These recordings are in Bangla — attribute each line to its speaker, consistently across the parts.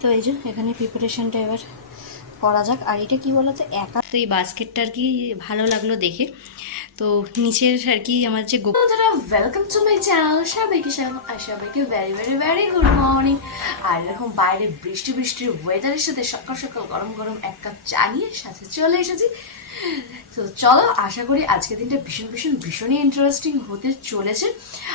Speaker 1: তো এই যে, এখানে প্রিপারেশনটা এবার করা যাক। আর এটা কি বলতো, একা তো এই বাস্কেটটা আর কি ভালো লাগল দেখে। তো নিচের আর কি আমার যে
Speaker 2: বন্ধুরা ওয়েলকাম টু মাই চ্যানেল সবাইকে স্বাগত, আর সবাইকে very very very good morning আর এরকম বাইরে বৃষ্টি, বৃষ্টির ওয়েদারের সাথে সকাল সকাল গরম গরম এক কাপ চা নিয়ে সাথে চলে এসেছি। তো চলো, আশা করি আজকের দিনটা ভীষণ ভীষণ, ভীষণই ইন্টারেস্টিং হতে চলেছে।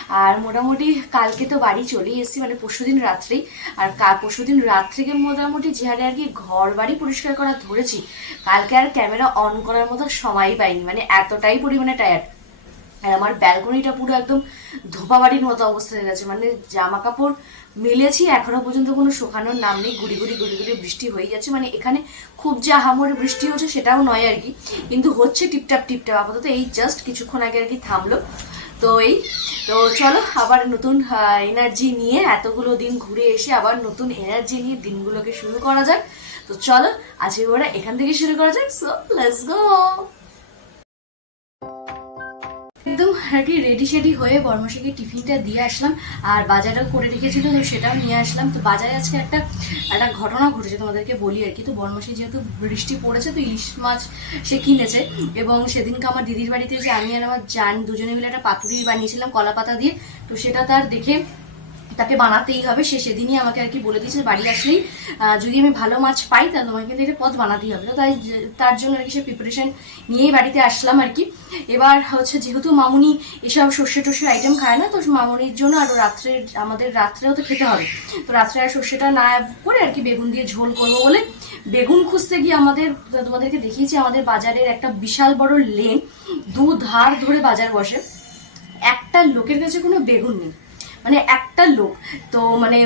Speaker 2: আর মোটামুটি কালকে তো বাড়ি চলেই এসেছি মানে পরশু দিন রাত্রেই। আর কা- পরশুদিন রাত থেকে মোটামুটি যে হারে আর কি ঘর বাড়ি পরিষ্কার করা ধরেছি, কালকে আর ক্যামেরা অন করার মতো সময় পাইনি মানে এতটাই পরিমাণে টায়ার্ড আর আমার ব্যালকনিটা পুরো একদম ধোপা বাড়ির মতো অবস্থা হয়ে গেছে। মানে জামা কাপড় মেলেছি, এখনও পর্যন্ত কোনো শুকানোর নাম নেই, গুড়ি গুড়ি গুড়ি গুড়ি বৃষ্টি হয়ে যাচ্ছে। মানে এখানে খুব যে আহামরে বৃষ্টি হচ্ছে সেটাও নয় আর কি, কিন্তু হচ্ছে টিপটাপ টিপটাপ, আপাতত এই জাস্ট কিছুক্ষণ আগে আর কি থামলো। তো এই, তো চলো আবার নতুন এনার্জি নিয়ে এতগুলো দিন ঘুরে এসে আবার নতুন এনার্জি নিয়ে দিনগুলোকে শুরু করা যাক। তো চলো আজকে ওরা এখান থেকে শুরু করা যাক। সো লেটস গো আর কি রেডি শেডি হয়ে বর্মশাকে টিফিনটা দিয়ে আসলাম, আর বাজারেও করে রেখেছিল, তো সেটাও নিয়ে আসলাম। তো বাজারে আজকে একটা একটা ঘটনা ঘটেছে তোমাদেরকে বলি আর কি। তো বর্মশি যেহেতু বৃষ্টি পড়েছে, তো ইলিশ মাছ সে কিনেছে, এবং সেদিনকে আমার দিদির বাড়িতে যে আমি আর আমার জান দুজনে মিলে একটা পাতুরি বানিয়েছিলাম কলা পাতা দিয়ে, তো সেটা তার দেখে তাকে বানাতেই হবে। সে সেদিনই আমাকে আর কি বলে দিয়েছে, বাড়ি আসলেই যদি আমি ভালো মাছ পাই, তাহলে তোমাকে কিন্তু এটা পদ বানাতেই হবে। তাই তার জন্য আর কি সে প্রিপারেশন নিয়েই বাড়িতে আসলাম আর কি। এবার হচ্ছে যেহেতু মামুনি এসব সর্ষে টর্ষের আইটেম খায় না, তো মামুনির জন্য আরও রাত্রে, আমাদের রাত্রেও তো খেতে হবে। তো রাত্রে আর সর্ষেটা না করে আর কি বেগুন দিয়ে ঝোল করব বলে বেগুন খুঁজতে গিয়ে আমাদের, তোমাদেরকে দেখিয়েছি, আমাদের বাজারের একটা বিশাল বড় লেন দু ধার ধরে বাজার বসে। একটা লোকের কাছে কোনো বেগুন নেই। মানে একটা লোক। তো মানে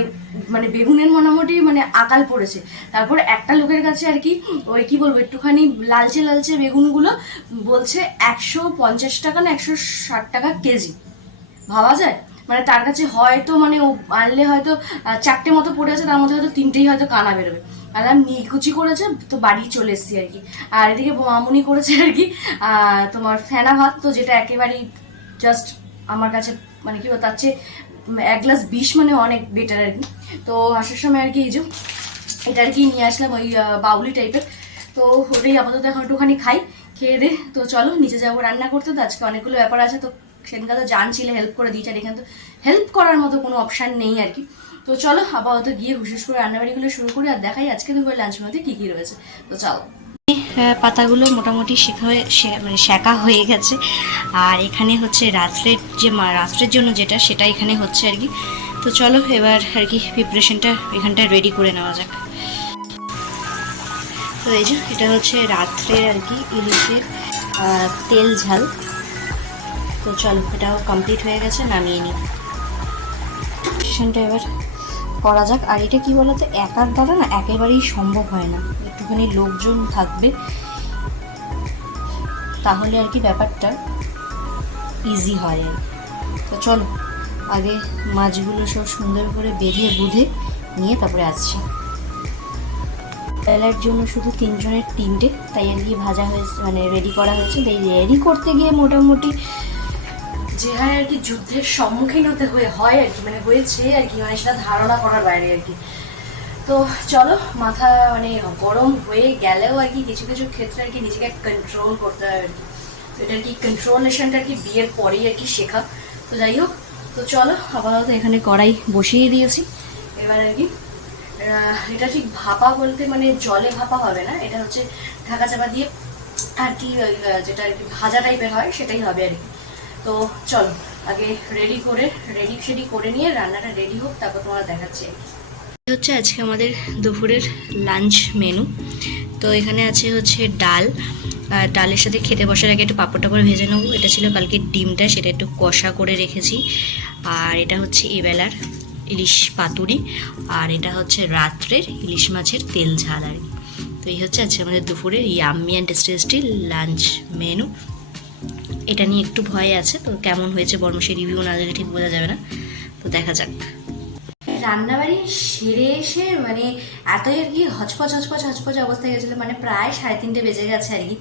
Speaker 2: মানে বেগুনের মোটামুটি মানে আকাল পড়েছে। তারপর একটা লোকের কাছে আর কি ওই কি বলব, একটুখানি লালচে লালচে বেগুনগুলো বলছে একশো পঞ্চাশ টাকা না একশো ষাট টাকা কেজি। ভাবা যায়? মানে তার কাছে হয়তো মানে ও আনলে হয়তো চারটে মতো পড়ে আছে, তার মধ্যে হয়তো তিনটেই হয়তো কানা বেরোবে। আর নিকুচি করেছে, তো বাড়ি চলে এসেছি আর কি। আর এদিকে মামুনি করেছে আর কি তোমার ফেনা ভাত, তো যেটা একেবারেই জাস্ট আমার কাছে মানে কি তার চেয়ে এক গ্লাস বিষ মানে অনেক বেটার আর কি। তো আসার সময় আর কি এই যে, এটা আর কি নিয়ে আসলাম ওই বাউলি টাইপের তো ওটাই আপাতত এখন একটুখানি খাই, খেয়ে দে। তো চলো, নিচে যাব রান্না করতে। তো আজকে অনেকগুলো ব্যাপার আছে, তো সেদিনকে তো জান ছিলে হেল্প করে দিয়েছে, আর এখানে তো হেল্প করার মতো কোনো অপশান নেই আর কি। তো চলো, আপাতত গিয়ে হুশেষ করে রান্নাবাড়িগুলো শুরু করি, আর দেখাই আজকে দুপুরে লাঞ্চ মধ্যে কী কী রয়েছে। তো চলো।
Speaker 1: পাতাগুলো মোটামুটি শেখা হয়ে মানে শেখা হয়ে গেছে। আর এখানে হচ্ছে রাত্রের যে রাত্রের জন্য যেটা, সেটা এখানে হচ্ছে আর কি। তো চলো এবার আর কি প্রিপারেশনটা এখানটা রেডি করে নেওয়া যাক। তো এই যে, এটা হচ্ছে রাত্রের আর কি ইলিশের তেল ঝাল। তো চলো, এটাও কমপ্লিট হয়ে গেছে, নামিয়ে নিই। প্রিপারেশনটা এবার করা যাক। আর এটা কি বলতো, একার দ্বারা না একেবারেই সম্ভব হয় না। একটুখানি লোকজন থাকবে। তাহলে আর কি ব্যাপারটা ইজি হয় আর তো চলো, আগে মাছগুলো সব সুন্দর করে বেরিয়ে বুঝে নিয়ে তারপরে আসছি। বেলার জন্য শুধু তিনজনের তিনটে, তাই আর কি ভাজা হয়েছে মানে রেডি করা হয়েছে। তাই রেডি করতে গিয়ে মোটামুটি
Speaker 2: যে হারে আর কি যুদ্ধের সম্মুখীন হতে হয়ে হয় আর কি মানে হয়েছে আর কি মানে সেটা ধারণা করার বাইরে আর কি। তো চলো, মাথা মানে গরম হয়ে গেলেও আর কি কিছু কিছু ক্ষেত্রে আর কি নিজেকে কন্ট্রোল করতে হয় আর কি। তো এটা আর কি কন্ট্রোলেশনটা আর কি বিয়ের পরেই আর কি শেখা। তো যাই হোক, তো চলো, আপাতত এখানে কড়াই বসিয়ে দিয়েছি। এবার আর কি এটা ঠিক ভাপা বলতে মানে জলে ভাপা হবে না, এটা হচ্ছে ঢাকা চাপা দিয়ে আর কি যেটা আর কি ভাজা টাইপের হয়, সেটাই হবে আর কি। তো চলো, আগে রেডি করে রেডি সেডি করে নিয়ে রান্নাটা রেডি হোক, তারপর তোমরা দেখাচ্ছি।
Speaker 1: হচ্ছে আজকে আমাদের দুপুরের লাঞ্চ মেনু তো এখানে আছে হচ্ছে ডাল। আর ডালের সাথে খেতে বসার আগে একটু পাঁপড় টাপড় ভেজে নেব। এটা ছিল কালকে ডিমটা, সেটা একটু কষা করে রেখেছি। আর এটা হচ্ছে এবেলার ইলিশ পাতুরি। আর এটা হচ্ছে রাত্রের ইলিশ মাছের তেল ঝাল আর কি। তো এই হচ্ছে আজকে আমাদের দুপুরের yummy and tasty lunch menu এটা নিয়ে একটু ভয় আছে, তো কেমন হয়েছে বর্মসের রিভিউ না দিলে ঠিক বোঝা যাবে না, তো দেখা যাক। রান্নাবাড়ি সেরে এসে মানে এতই আর কি হচপচ হচপচ হচপচ অবস্থায় গেছিল মানে প্রায় সাড়ে তিনটে বেজে গেছে আর কি।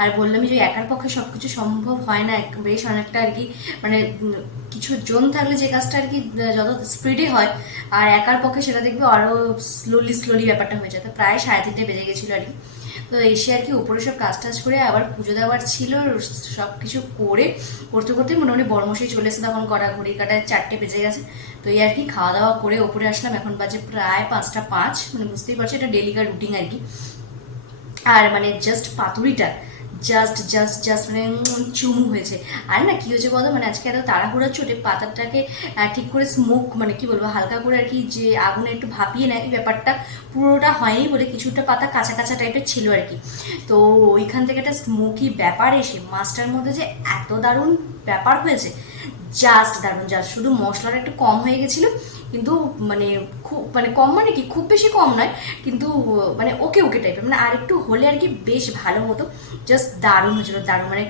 Speaker 1: আর বললাম যে একার পক্ষে সব কিছু সম্ভব হয় না বেশ অনেকটা আর কি মানে
Speaker 2: কিছু জন থাকলে যে কাজটা আর কি, যত স্পিডে হয়, আর একার পক্ষে সেটা দেখবে আরও স্লোলি স্লোলি ব্যাপারটা হয়ে যায়। তো প্রায় সাড়ে তিনটে বেজে গেছিল আর কি। তো এসে আর কি উপরে সব কাজ টাজ করে আবার পুজো দেওয়ার ছিল, সব কিছু করে করতে করতে মোটামুটি বর্মশাই চলে এসে তখন কড়া ঘড়ি কাটায় চারটে বেজে গেছে। তো এই আর কি খাওয়া দাওয়া করে ওপরে আসলাম, এখন বাজে প্রায় পাঁচটা পাঁচ মানে বুঝতেই পারছ এটা ডেলিকার রুটিন আর কি। আর মানে জাস্ট পাতুরিটা জাস্ট জাস্ট জাস্ট মানে চুমু হয়েছে। আর না, কি হয়েছে বলো? মানে আজকে এত তাড়াহুড়া চোটে পাতাটাকে ঠিক করে স্মোক মানে কি বলব, হালকা করে আর কি যে আগুনে একটু ভাপিয়ে নেয়, ব্যাপারটা পুরোটা হয়নি বলে কিছুটা পাতা কাঁচা কাঁচা টাইপের ছিল আর কি। তো ওইখান থেকে একটা স্মোকি ব্যাপার এসে মাছটার মধ্যে যে এত দারুণ ব্যাপার হয়েছে জাস্ট দারুণ জাস্ট শুধু মশলাটা একটু কম হয়ে গেছিল কিন্তু মানে খুব মানে কম মানে কি, খুব বেশি কম নয়, কিন্তু মানে ওকে ওকে টাইপের মানে আরেকটু হলে আর কি বেশ ভালো হতো। জাস্ট দারুণ হয়েছিল, দারুণ। মানে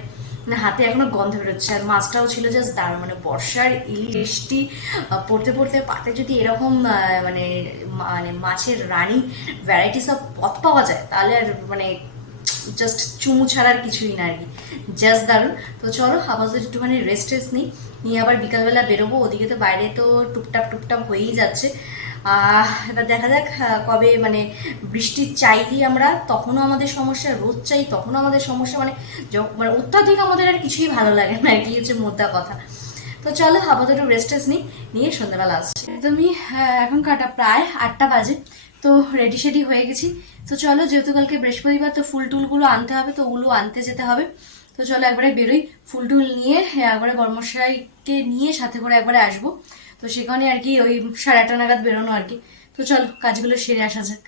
Speaker 2: মানে হাতে এখনও গন্ধ বেরোচ্ছে। আর মাছটাও ছিল জাস্ট দারুণ। মানে বর্ষার ইলিশটি পড়তে পড়তে পাতে যদি এরকম মানে মানে মাছের রানী ভ্যারাইটিস অফ পথ পাওয়া যায়, তাহলে আর মানে জাস্ট চুমু ছাড়া আর কিছুই না আর কি। জাস্ট দারুণ। তো চলো, আপাতত একটুখানি রেস্ট টেস্ট নিই। নিয়ে আবার বিকালবেলা বেরোবো। ওদিকে তো বাইরে তো টুকটাপ টুকটাপ হয়েই যাচ্ছে। এবার দেখা যাক কবে মানে বৃষ্টির চাই দিই আমরা, তখনও আমাদের সমস্যা, রোদ চাই, তখনও আমাদের সমস্যা। মানে মানে অত্যাধিক আমাদের আর কিছুই ভালো লাগে না কি হচ্ছে মোদ্দা কথা। তো চলো, আপাতত রেস্ট টেস্ট নিই। নিয়ে সন্ধ্যাবেলা আসছে। তুমি এখন কাটা, প্রায় আটটা বাজে। তো রেডি সেডি হয়ে গেছি। তো চলো, যেহেতু কালকে বৃহস্পতিবার, তো ফুল টুলগুলো আনতে হবে, তো ওগুলো আনতে যেতে হবে। তো চলো একবারে বেরোই। ফুল টুল নিয়ে একবারে বর্মশাইকে নিয়ে সাথে করে একবারে আসব। তো সেখানে আর কি ওই সাড়ে আটটা নাগাদ বেরোনো আর কি। তো চলো, কাজগুলো সেরে আসা যাক।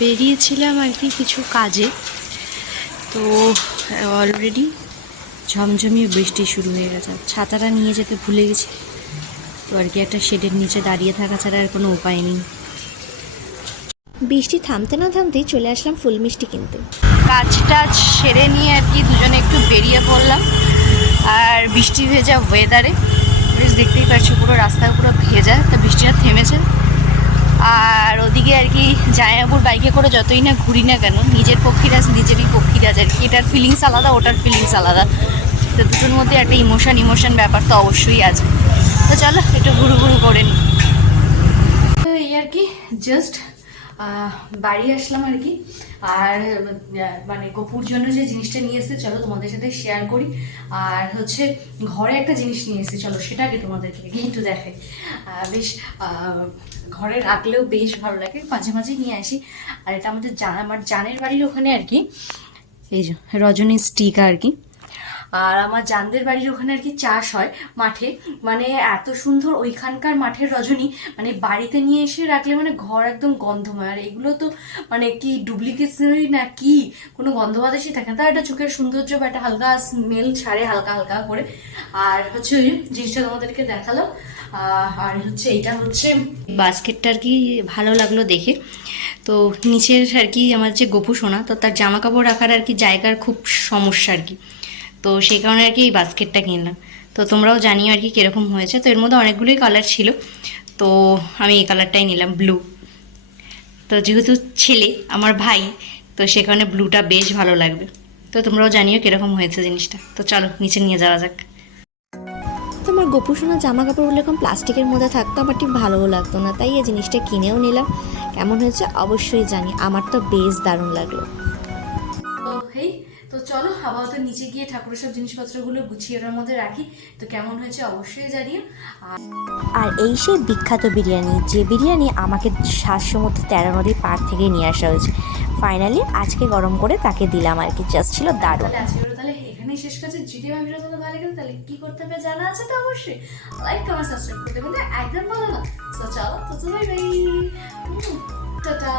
Speaker 1: বেরিয়েছিলাম আর কি কিছু কাজে। তো অলরেডি ঝমঝমিয়ে বৃষ্টি শুরু হয়ে গেছে। ছাতাটা নিয়ে যেতে ভুলে গেছি। তো আর কি একটা শেডের নিচে দাঁড়িয়ে থাকা ছাড়া আর কোনো উপায় নেই।
Speaker 3: বৃষ্টি থামতে না থামতেই চলে আসলাম ফুল মিষ্টি কিনতে।
Speaker 1: কাজ টাজ সেরে নিয়ে আর কি দুজনে একটু বেরিয়ে পড়লাম। আর বৃষ্টি ভেজা ওয়েদারে বেশ দেখতেই পাচ্ছি পুরো রাস্তা পুরো ভেজা, তো বৃষ্টিটা থেমেছে। আর ওদিকে আর কি জায়াপুর বাইকে করে যতই না ঘুরি না কেন, নিজের পক্ষীরাজ, নিজেরই পক্ষীরাজ আর কি। এটার ফিলিংস আলাদা, ওটার ফিলিংস আলাদা। তো দুটোর মধ্যে একটা ইমোশন ইমোশন ব্যাপার তো অবশ্যই আছে। তো চলো, একটু ঘুরু ঘুরু করে
Speaker 2: তো এই আর কি জাস্ট বাড়ি আসলাম আর কি। আর মানে গপুর জন্য যে জিনিসটা নিয়ে এসেছে, চলো তোমাদের সাথে শেয়ার করি। আর হচ্ছে ঘরে একটা জিনিস নিয়ে এসেছে, চলো সেটা আগে তোমাদেরকে একটু দেখে বেশ ঘরে রাখলেও বেশ ভালো লাগে, মাঝে মাঝে নিয়ে আসি। আর এটা আমাদের আমার জানের বাড়ির ওখানে আর কি। এই রজনী স্টিকা আর কি। আর আমার জানদের বাড়ির ওখানে আর কি চাষ হয় মাঠে। মানে এত সুন্দর ওইখানকার মাঠের রজনী মানে বাড়িতে নিয়ে এসে রাখলে মানে ঘর একদম গন্ধময়। আর এগুলো তো মানে কি ডুপ্লিকেট না কি কোনো গন্ধ বাতাসই থাকে না। তার একটা চোখের সৌন্দর্য বা একটা হালকা স্মেল ছাড়ে হালকা হালকা করে। আর হচ্ছে ওই জিনিসটা তোমাদেরকে দেখালাম। আহ, আর হচ্ছে এইটা হচ্ছে
Speaker 1: বাস্কেটটা আর কি ভালো লাগল দেখে। তো নিচের আর কি আমার যে গপু সোনা তো তার জামা কাপড় রাখার আর কি জায়গার খুব সমস্যা আর কি। তো সেই কারণে আর কি এই বাস্কেটটা কিনলাম। তো তোমরাও জানিও আর কি কীরকম হয়েছে। তো এর মধ্যে অনেকগুলোই কালার ছিল। তো আমি এই কালারটাই নিলাম ব্লু তো যেহেতু ছেলে আমার ভাই তো সে কারণে ব্লুটা বেশ ভালো লাগবে। তো তোমরাও জানিও কীরকম হয়েছে জিনিসটা। তো চলো নিচে নিয়ে যাওয়া যাক।
Speaker 3: তোমার গোপুসোনা জামা কাপড়গুলো এরকম প্লাস্টিকের মধ্যে থাকতো আমার ঠিক ভালোও লাগতো না তাই এই জিনিসটা কিনেও নিলাম। কেমন হয়েছে অবশ্যই জানি আমার তো বেশ দারুণ লাগল।
Speaker 2: তো এই তো চলো আপাতত নিচে গিয়ে ঠাকুরের সব জিনিসপত্রগুলো গুছিয়ে ওটার মধ্যে রাখি। তো কেমন হয়েছে অবশ্যই জানিও। আর
Speaker 3: এই সেই বিখ্যাত বিরিয়ানি যে বিরিয়ানি আমাকে সাত সমুদ্র তেরো নদীর পার থেকে নিয়ে আসা হয়েছে। ফাইনালি আজকে গরম করে তাকে দিলাম আর কি জাস্ট ছিল দারুণ।
Speaker 2: তাহলে তাহলে এখানেই শেষ করছি। যদি আমার ভিডিও তোমাদের ভালো লাগে তাহলে কি করতে হবে জানা আছে তো অবশ্যই। লাইক কমেন্ট সাবস্ক্রাইব করতে কিন্তু একদম ভালো না। তো চলো তো বাই বাই টাটা।